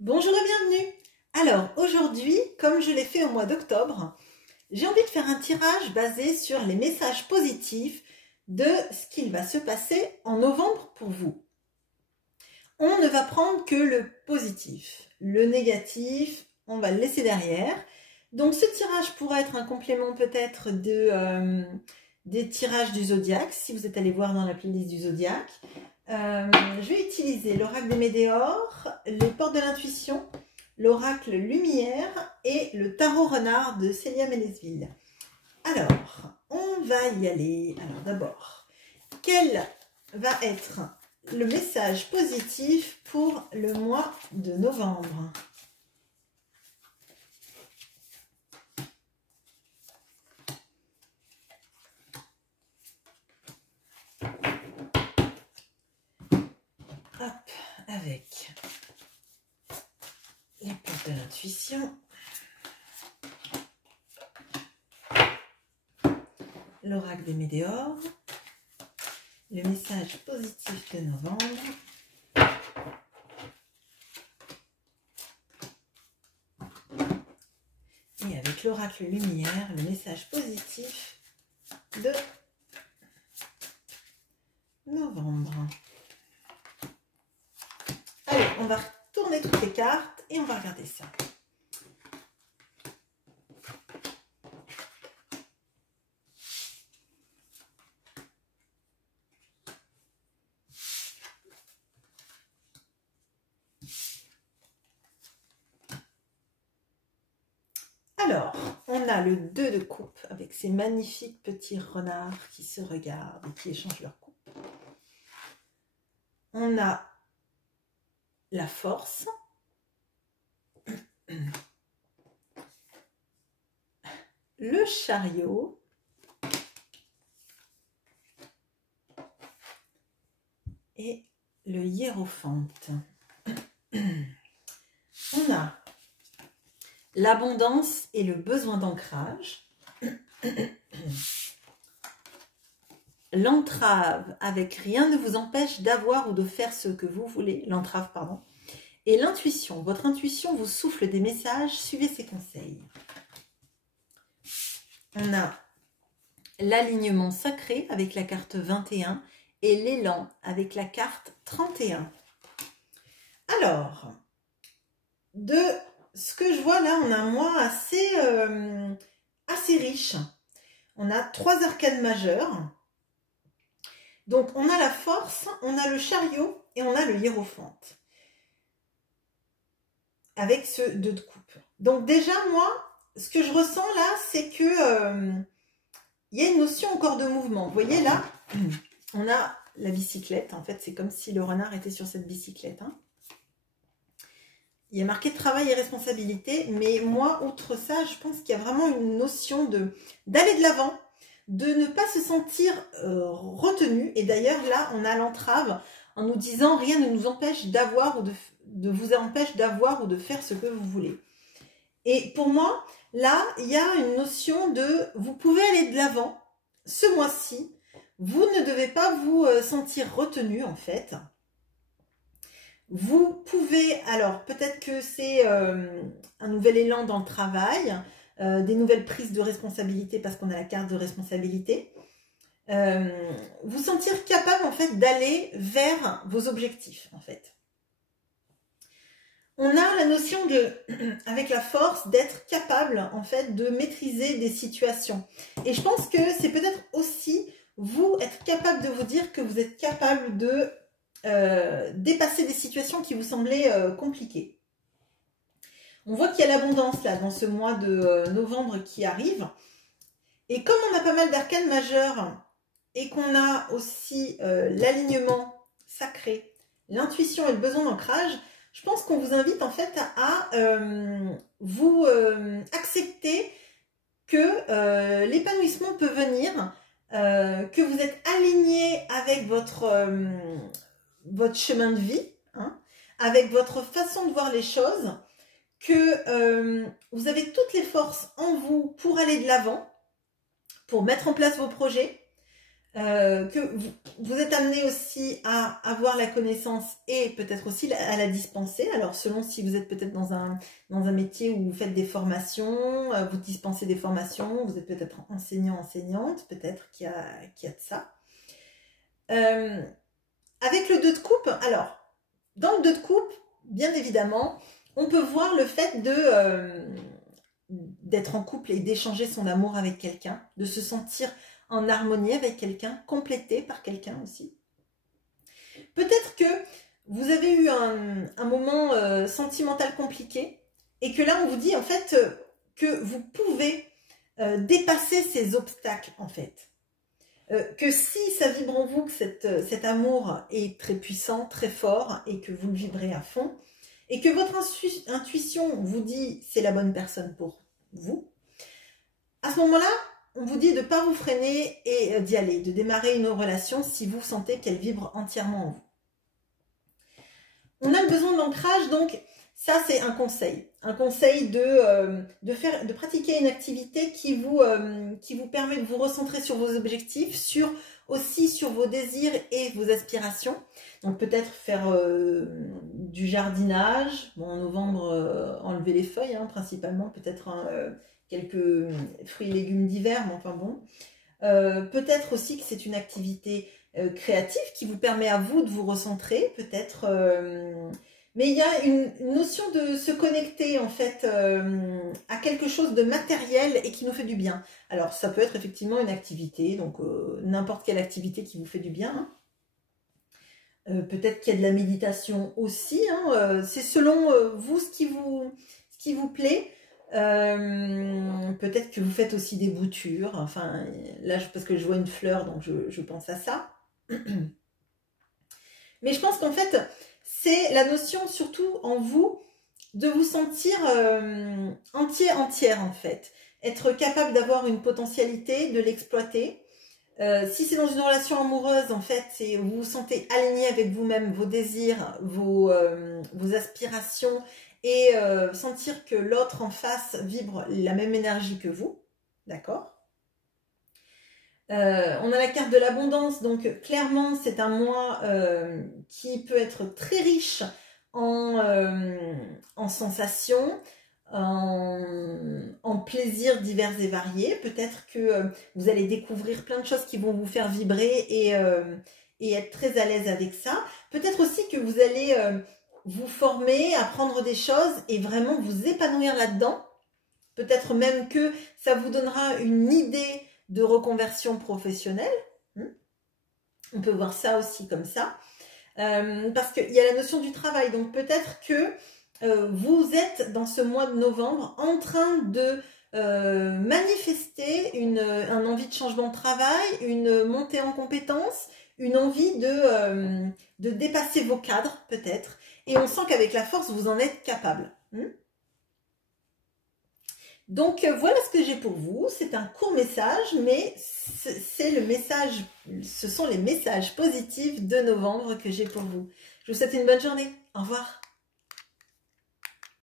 Bonjour et bienvenue. Alors aujourd'hui, comme je l'ai fait au mois d'octobre, j'ai envie de faire un tirage basé sur les messages positifs de ce qu'il va se passer en novembre pour vous. On ne va prendre que le positif. Le négatif, on va le laisser derrière. Donc ce tirage pourrait être un complément peut-être des tirages du zodiaque, si vous êtes allé voir dans la playlist du zodiaque. Je vais utiliser l'oracle des météores, les portes de l'intuition, l'oracle lumière et le tarot renard de Célia Mélesville. Alors, on va y aller. Alors d'abord, quel va être le message positif pour le mois de novembre? Hop, avec les portes de l'intuition, l'oracle des météores, le message positif de novembre, et avec l'oracle lumière, le message positif de novembre. Allez, on va retourner toutes les cartes et on va regarder ça. Alors, on a le 2 de coupe avec ces magnifiques petits renards qui se regardent et qui échangent leur coupe. On a la force. Le chariot. Et le hiérophante. On a l'abondance et le besoin d'ancrage. L'entrave avec rien ne vous empêche d'avoir ou de faire ce que vous voulez. L'entrave, pardon. Et l'intuition. Votre intuition vous souffle des messages. Suivez ses conseils. On a l'alignement sacré avec la carte 21 et l'élan avec la carte 31. Alors, de ce que je vois là, on a un mois assez riche. On a 3 arcanes majeures. Donc, on a la force, on a le chariot et on a le hiérophante. Avec ce 2 de coupe. Donc, déjà, moi, ce que je ressens là, c'est que il y a une notion encore de mouvement. Vous voyez là, on a la bicyclette. En fait, c'est comme si le renard était sur cette bicyclette. Hein. Il y a marqué travail et responsabilité. Mais moi, outre ça, je pense qu'il y a vraiment une notion d'aller de l'avant, de ne pas se sentir retenu. Et d'ailleurs, là, on a l'entrave en nous disant rien ne nous empêche d'avoir ou de vous empêche d'avoir ou de faire ce que vous voulez. Et pour moi, là, il y a une notion de vous pouvez aller de l'avant ce mois-ci. Vous ne devez pas vous sentir retenu en fait. Vous pouvez, alors peut-être que c'est un nouvel élan dans le travail, des nouvelles prises de responsabilité parce qu'on a la carte de responsabilité. Vous sentir capable en fait d'aller vers vos objectifs en fait. On a la notion avec la force, d'être capable en fait de maîtriser des situations. Et je pense que c'est peut-être aussi vous être capable de vous dire que vous êtes capable de dépasser des situations qui vous semblaient compliquées. On voit qu'il y a l'abondance là dans ce mois de novembre qui arrive. Et comme on a pas mal d'arcanes majeures et qu'on a aussi l'alignement sacré, l'intuition et le besoin d'ancrage, je pense qu'on vous invite en fait à vous accepter que l'épanouissement peut venir, que vous êtes aligné avec votre chemin de vie, hein, avec votre façon de voir les choses, que vous avez toutes les forces en vous pour aller de l'avant, pour mettre en place vos projets, que vous êtes amené aussi à avoir la connaissance et peut-être aussi à la dispenser. Alors selon si vous êtes peut-être dans un métier où vous faites des formations, vous dispensez des formations, vous êtes peut-être enseignant, enseignante, peut-être qu'il y a de ça. Avec le 2 de coupe, alors dans le 2 de coupe, bien évidemment, on peut voir le fait d'être en couple et d'échanger son amour avec quelqu'un, de se sentir en harmonie avec quelqu'un, complété par quelqu'un aussi. Peut-être que vous avez eu un moment sentimental compliqué et que là on vous dit en fait que vous pouvez dépasser ces obstacles en fait. Que si ça vibre en vous, que cet amour est très puissant, très fort et que vous le vibrez à fond et que votre intuition vous dit c'est la bonne personne pour vous, à ce moment-là, on vous dit de ne pas vous freiner et d'y aller, de démarrer une relation si vous sentez qu'elle vibre entièrement en vous. On a le besoin d'ancrage, donc ça c'est un conseil. Un conseil de pratiquer une activité qui vous permet de vous recentrer sur vos objectifs, aussi sur vos désirs et vos aspirations. Donc peut-être faire du jardinage, bon, en novembre, enlever les feuilles principalement, peut-être quelques fruits et légumes d'hiver, mais enfin bon. Peut-être aussi que c'est une activité créative qui vous permet à vous de vous recentrer, peut-être. Mais il y a une notion de se connecter en fait à quelque chose de matériel et qui nous fait du bien. Alors ça peut être effectivement une activité, donc n'importe quelle activité qui vous fait du bien. Peut-être qu'il y a de la méditation aussi. C'est selon vous ce qui vous plaît. Peut-être que vous faites aussi des boutures, enfin là parce que je vois une fleur donc je pense à ça. Mais je pense qu'en fait c'est la notion surtout en vous de vous sentir entière en fait, être capable d'avoir une potentialité, de l'exploiter. Si c'est dans une relation amoureuse, en fait, vous vous sentez aligné avec vous-même, vos désirs, vos aspirations, et sentir que l'autre en face vibre la même énergie que vous, d'accord? On a la carte de l'abondance, donc clairement c'est un mois qui peut être très riche en sensations, en plaisirs divers et variés. Peut-être que vous allez découvrir plein de choses qui vont vous faire vibrer et être très à l'aise avec ça. Peut-être aussi que vous allez vous former, apprendre des choses et vraiment vous épanouir là-dedans. Peut-être même que ça vous donnera une idée de reconversion professionnelle. On peut voir ça aussi comme ça. Parce qu'il y a la notion du travail. Donc peut-être que vous êtes dans ce mois de novembre en train de manifester un envie de changement de travail, une montée en compétences, une envie de dépasser vos cadres peut-être. Et on sent qu'avec la force, vous en êtes capable. Donc voilà ce que j'ai pour vous. C'est un court message, mais c'est le message, ce sont les messages positifs de novembre que j'ai pour vous. Je vous souhaite une bonne journée. Au revoir.